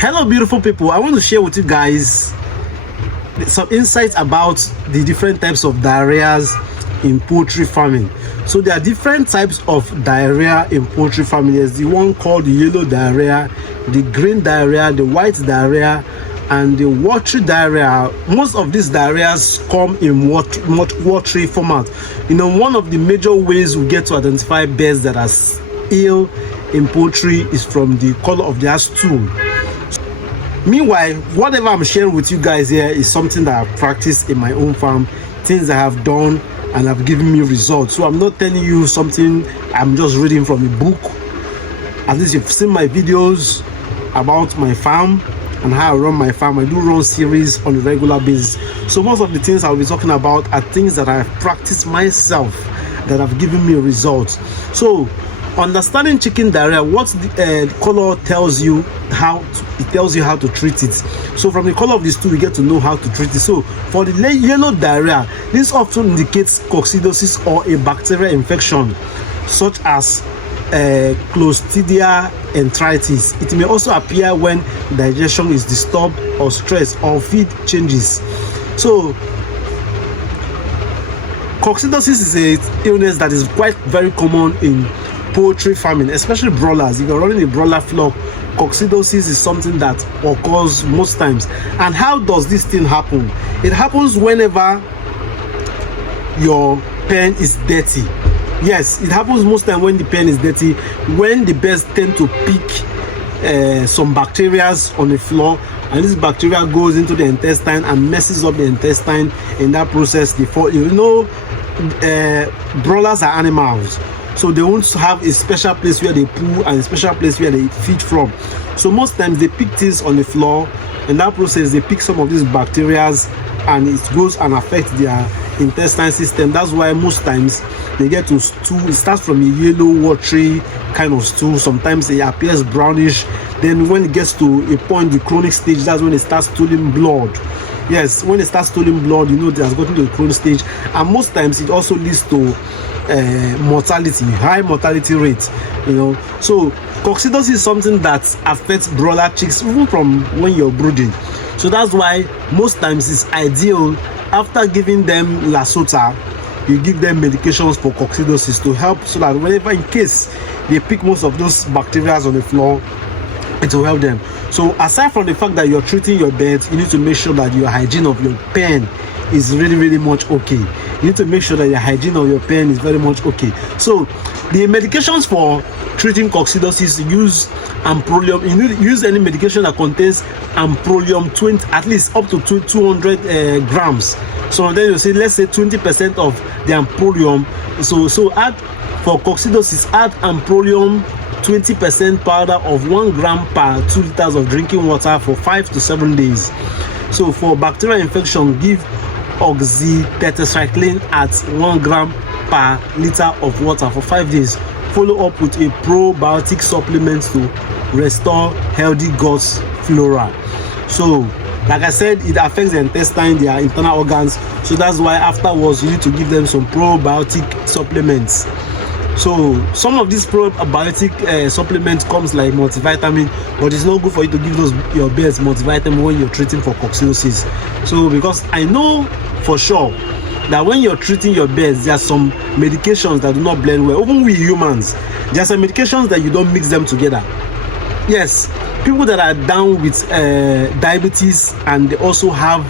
Hello beautiful people, I want to share with you guys some insights about the different types of diarrheas in poultry farming. So there are different types of diarrhea in poultry farming. There's the one called the yellow diarrhea, the green diarrhea, the white diarrhea, and the watery diarrhea. Most of these diarrheas come in watery format. One of the major ways we get to identify birds that are ill in poultry is from the color of their stool. Meanwhile, whatever I'm sharing with you guys here is something that I've practiced in my own farm, things I have done and have given me results. So I'm not telling you something I'm just reading from a book. At least you've seen my videos about my farm and how I run my farm. I do run series on a regular basis. So most of the things I'll be talking about are things that I've practiced myself that have given me results. So understanding chicken diarrhea, what the color tells you how to treat it. So from the color of the stool, you get to know how to treat it. So for the yellow diarrhea, this often indicates coccidiosis or a bacterial infection such as Clostridia enteritis. It may also appear when digestion is disturbed or stress or feed changes. So coccidiosis is an illness that is quite very common in poultry farming, especially broilers. If you're running a broiler flock, coccidiosis is something that occurs most times. And how does this thing happen? It happens whenever your pen is dirty. Yes, it happens most time when the pen is dirty, when the birds tend to pick some bacteria on the floor, and this bacteria goes into the intestine and messes up the intestine. In that process, broilers are animals, so they won't have a special place where they poo and a special place where they feed from. So most times they pick things on the floor. In that process, they pick some of these bacteria and it goes and affects their intestine system. That's why most times they get to stool. It starts from a yellow watery kind of stool. Sometimes it appears brownish. Then when it gets to a point, the chronic stage, that's when it starts stooling blood. Yes, when it starts stooling blood, it has gotten to the chronic stage. And most times it also leads to mortality, high mortality rate. So coccidiosis is something that affects broiler chicks even from when you're brooding. So that's why most times it's ideal, after giving them Lasota, you give them medications for coccidiosis to help, so that whenever in case they pick most of those bacteria on the floor, it will help them. So aside from the fact that you're treating your birds, you need to make sure that your hygiene of your pen is really much okay. You need to make sure that your hygiene of your pen is very much okay. So the medications for treating coccidiosis, use amprolium. You need to use any medication that contains amprolium 20, at least up to 200 grams. So then you say, let's say 20% of the amprolium. So add, for coccidiosis, add amprolium 20% powder of 1 gram per 2 liters of drinking water for 5 to 7 days. So for bacterial infection, give oxytetracycline at 1 gram per liter of water for 5 days. Follow up with a probiotic supplement to restore healthy gut flora. So like I said, it affects the intestine, their internal organs. So that's why afterwards you need to give them some probiotic supplements. So some of these probiotic supplements comes like multivitamin, but it's not good for you to give your birds multivitamin when you're treating for coccidiosis. So because I know for sure that when you're treating your birds, there are some medications that do not blend well. Even with humans, there are some medications that you don't mix them together. Yes, people that are down with diabetes and they also have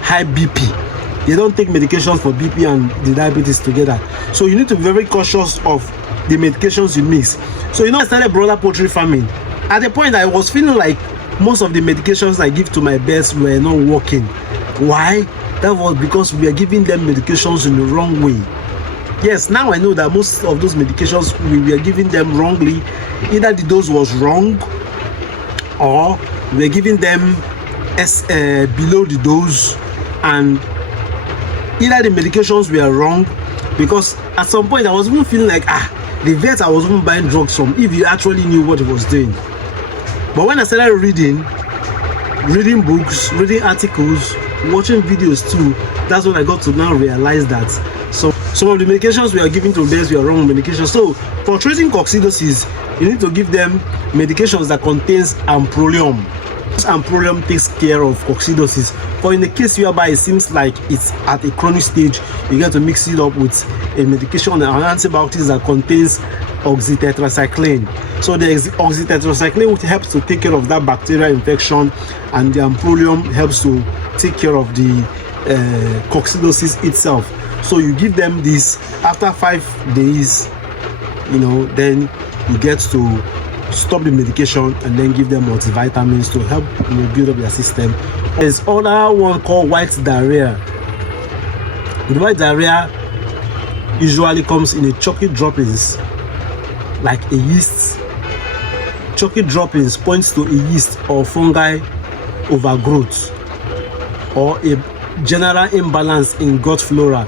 high BP, they don't take medications for BP and the diabetes together. So you need to be very cautious of the medications you mix. So I started broiler poultry farming. At the point I was feeling like most of the medications I give to my birds were not working. Why? That was because we are giving them medications in the wrong way. Yes, now I know that most of those medications we were giving them wrongly. Either the dose was wrong or we were giving them below the dose, and either the medications were wrong, because at some point I was even feeling like the vet I was even buying drugs from, if he actually knew what he was doing. But when I started reading books, reading articles, watching videos too, that's when I got to now realize that some of the medications we are giving to birds were wrong medications. So for treating coccidiosis, you need to give them medications that contains amprolium. And prolium takes care of coccidosis. But in the case whereby it seems like it's at a chronic stage, you get to mix it up with a medication, an antibiotics that contains oxytetracycline. So the oxytetracycline helps to take care of that bacterial infection, and the prolium helps to take care of the coccidosis itself. So you give them this after 5 days, then you get to stop the medication and then give them multivitamins to help build up their system. There's another one called white diarrhea. The white diarrhea usually comes in a chalky droppings, like a yeast. Chalky droppings points to a yeast or fungi overgrowth or a general imbalance in gut flora,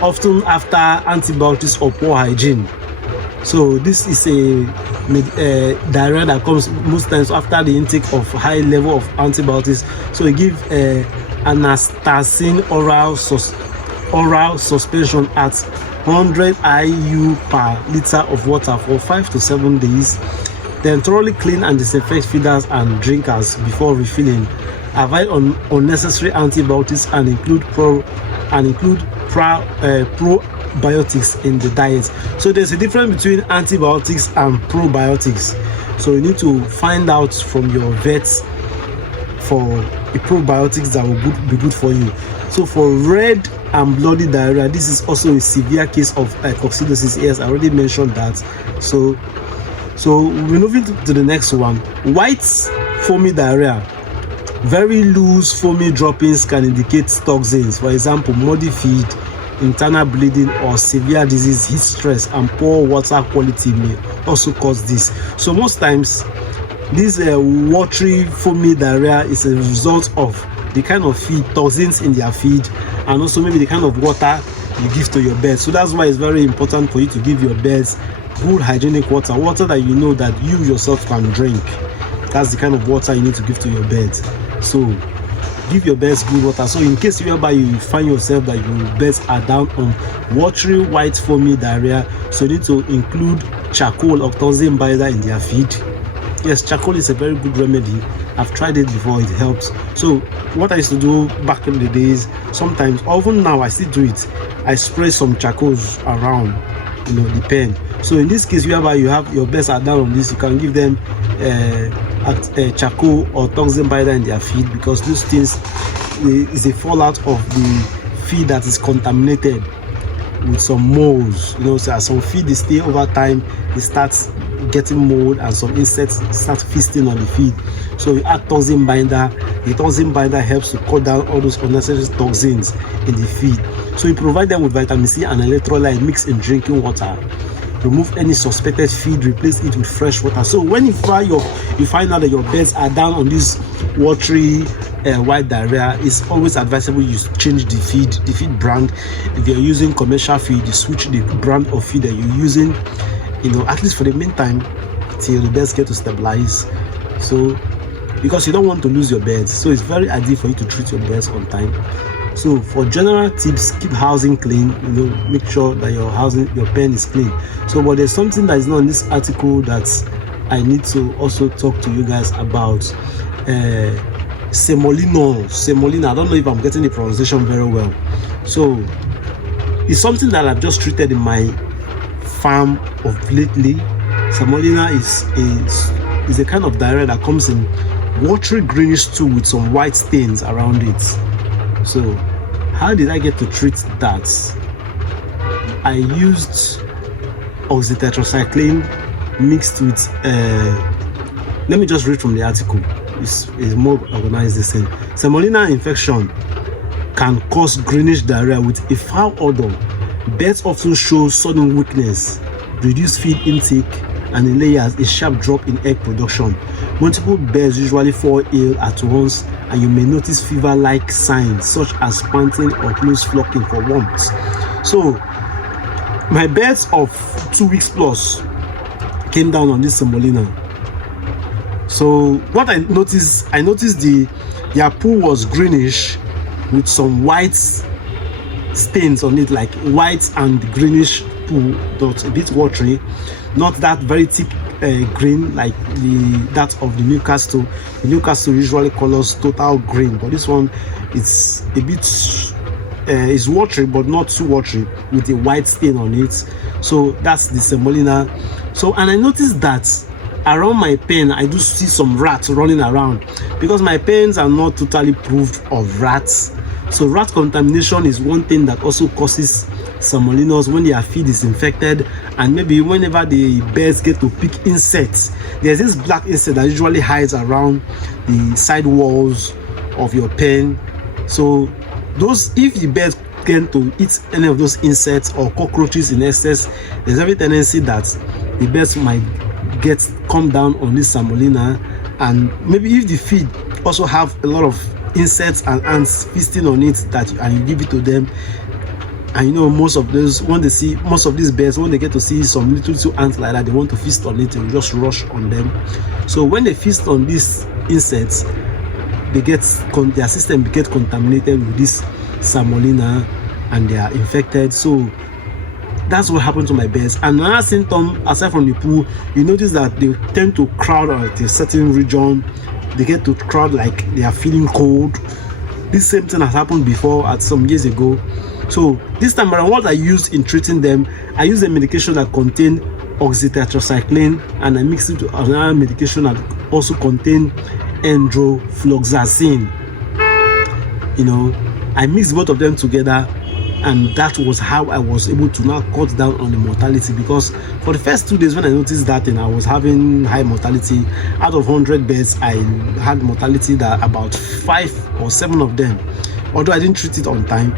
often after antibiotics or poor hygiene. So this is a diarrhea that comes most times after the intake of high level of antibiotics. So we give anastacin oral suspension at 100 IU per liter of water for 5 to 7 days. Then thoroughly clean and disinfect feeders and drinkers before refilling. Avoid unnecessary antibiotics and include probiotics in the diet. So there's a difference between antibiotics and probiotics. So you need to find out from your vets for the probiotics that will be good for you. So for red and bloody diarrhea, this is also a severe case of coccidosis. Yes, I already mentioned that. So we're moving to the next one. White foamy diarrhea. Very loose foamy droppings can indicate toxins. For example, muddy feed, internal bleeding, or severe disease, heat stress, and poor water quality may also cause this. So most times this watery foamy diarrhea is a result of the kind of feed, toxins in their feed, and also maybe the kind of water you give to your birds. So that's why it's very important for you to give your birds good hygienic water that you know that you yourself can drink. That's the kind of water you need to give to your birds. So give your birds good water. So in case whereby you find yourself that your birds are down on watery white foamy diarrhea, so you need to include charcoal or toxin binder in their feed. Yes, charcoal is a very good remedy. I've tried it before, it helps. So what I used to do back in the days, sometimes, even now I still do it, I spray some charcoals around the pen. So in this case whereby you have your birds are down on this, you can give them charcoal or toxin binder in their feed, because those things is a fallout of the feed that is contaminated with some molds. So as some feed is stay over time, it starts getting mold and some insects start feasting on the feed. So you add toxin binder. The toxin binder helps to cut down all those unnecessary toxins in the feed. So you provide them with vitamin C and electrolyte mixed in drinking water. Remove any suspected feed, replace it with fresh water. So when you find out that your birds are down on this watery white diarrhea, it's always advisable you change the feed brand. If you're using commercial feed, you switch the brand of feed that you're using, at least for the meantime, till the birds get to stabilize. So because you don't want to lose your birds, so it's very ideal for you to treat your birds on time. So for general tips, keep housing clean. Make sure that your pen is clean. So but there's something that is not in this article that I need to also talk to you guys about. Semolina. I don't know if I'm getting the pronunciation very well. So it's something that I've just treated in my farm of lately. Semolina is a kind of diarrhea that comes in watery greenish stew with some white stains around it. So how did I get to treat that? I used oxytetracycline mixed with let me just read from the article. It's more organized. This thing. Semolina infection can cause greenish diarrhea with a foul odor. Birds often show sudden weakness, reduced feed intake, and in layers a sharp drop in egg production. Multiple birds usually fall ill at once, and you may notice fever-like signs such as panting or close flocking for warmth. So my birds of 2 weeks plus came down on this semolina. So what I noticed their poo was greenish with some white stains on it, like white and greenish poo, but a bit watery, not that very thick green like that of the Newcastle. The Newcastle usually colors total green, but this one it's a bit is watery but not too watery with a white stain on it. So that's the semolina. So, and I noticed that around my pen I do see some rats running around because my pens are not totally proof of rats. So rat contamination is one thing that also causes semolinas when their feed is infected, and maybe whenever the birds get to pick insects. There's this black insect that usually hides around the side walls of your pen. So those, if the birds get to eat any of those insects or cockroaches in excess, there's every tendency that the birds might come down on this semolina. And maybe if the feed also have a lot of insects and ants feasting on it, and you give it to them, and you know, most of these birds, when they get to see some little ants like that, they want to feast on it, they will just rush on them. So when they feast on these insects, their system get contaminated with this semolina and they are infected. So that's what happened to my birds. And another symptom, aside from the poo, you notice that they tend to crowd at a certain region. They get to crowd like they are feeling cold. This same thing has happened before at some years ago. So this time around, what I used in treating them, I used a medication that contained oxytetracycline, and I mixed it with another medication that also contained endrofloxacin. You know, I mixed both of them together, and that was how I was able to now cut down on the mortality. Because for the first 2 days when I noticed that thing, I was having high mortality. Out of 100 birds, I had mortality that about 5 or 7 of them, although I didn't treat it on time.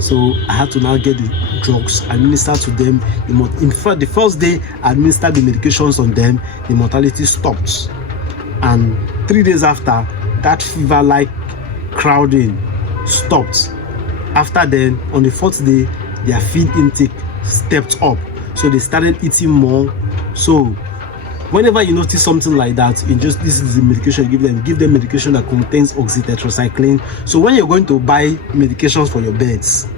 So I had to now get the drugs administered to them. In fact, the first day I administered the medications on them, the mortality stopped. And 3 days after, that fever-like crowding stopped. After then, on the 4th day, their feed intake stepped up. So they started eating more. So whenever you notice something like that, this is the medication you give them medication that contains oxytetracycline. So when you're going to buy medications for your birds,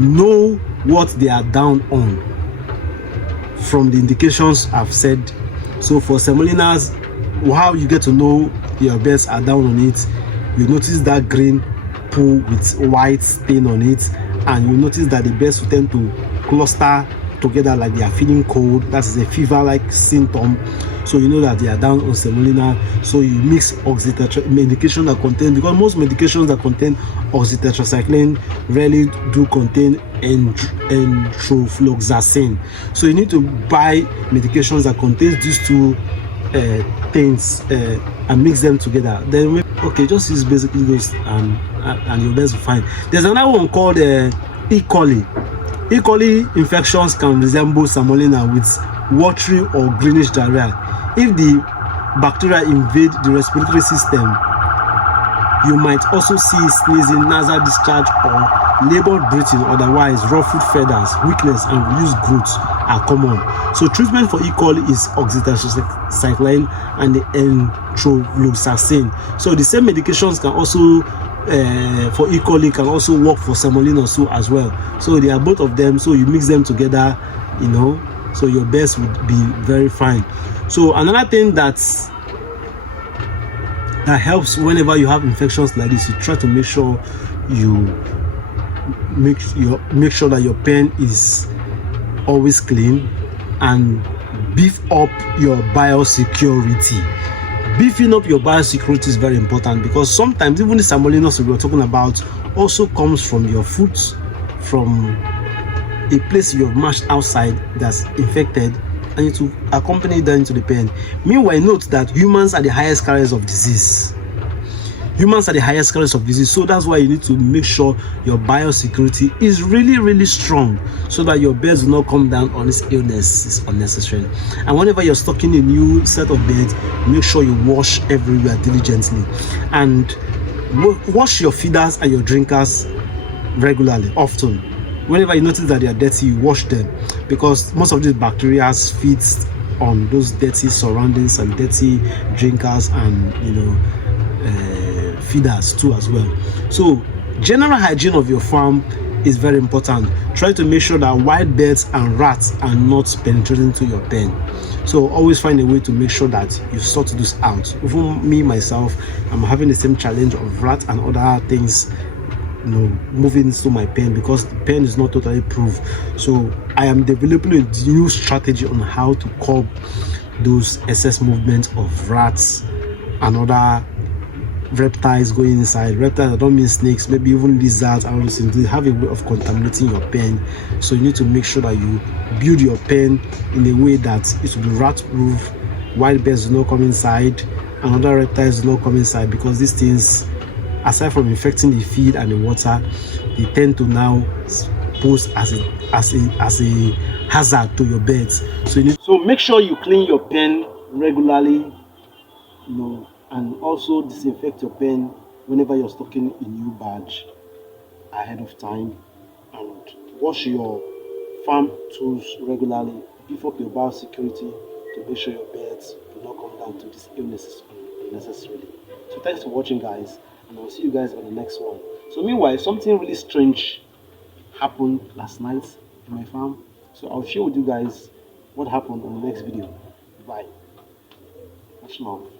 know what they are down on from the indications I've said. So for semolinas, how you get to know your birds are down on it, you notice that green poo with white stain on it, and you notice that the birds will tend to cluster together like they are feeling cold. That is a fever-like symptom. So you know that they are down on semolina. So you mix medication that contain, because most medications that contain oxytetracycline rarely do contain endrofloxacin. So you need to buy medications that contain these two things and mix them together. Then okay, just use basically those and your birds will fine. There's another one called E. coli. E. coli infections can resemble semolina with watery or greenish diarrhea. If the bacteria invade the respiratory system, you might also see sneezing, nasal discharge, or labored breathing. Otherwise, ruffled feathers, weakness, and reduced growth are common. So treatment for E. coli is oxytetracycline and the endrofloxacin. So the same medications can also for E. coli can also work for semolina as well. So they are both of them. So you mix them together, you know, so your birds would be very fine. So another thing that helps whenever you have infections like this, you try to make sure you make sure that your pen is always clean, and beef up your biosecurity. Beefing up your biosecurity is very important, because sometimes even the semolinas we were talking about also comes from your food, from a place you have mashed outside that's infected, and it will accompany that into the pen. Meanwhile, note that humans are the highest carriers of disease. Humans are the highest carriers of disease. So that's why you need to make sure your biosecurity is really, really strong, so that your birds will not come down on this illness is unnecessary. And whenever you're stocking a new set of birds, make sure you wash everywhere diligently, and wash your feeders and your drinkers regularly, often. Whenever you notice that they are dirty, you wash them, because most of these bacteria feeds on those dirty surroundings and dirty drinkers and, you know, feeders too as well. So general hygiene of your farm is very important. Try to make sure that wild birds and rats are not penetrating to your pen. So always find a way to make sure that you sort this out. Even me myself, I'm having the same challenge of rats and other things, you know, moving into my pen because the pen is not totally proof. So I am developing a new strategy on how to curb those excess movements of rats and other reptiles going inside. Reptiles, I don't mean snakes, maybe even lizards and all those things. They have a way of contaminating your pen. So you need to make sure that you build your pen in a way that it will be rat proof, wild birds do not come inside, and other reptiles do not come inside, because these things, aside from infecting the feed and the water, they tend to now pose as a hazard to your beds. So make sure you clean your pen regularly, you know, and also disinfect your pen whenever you're stocking a new batch ahead of time, and wash your farm tools regularly. Beef up your biosecurity to make sure your birds do not come down to these illnesses unnecessarily. So thanks for watching, guys, and I'll see you guys on the next one. So meanwhile, something really strange happened last night in my farm, so I'll share with you guys what happened on the next video. Bye. Much love.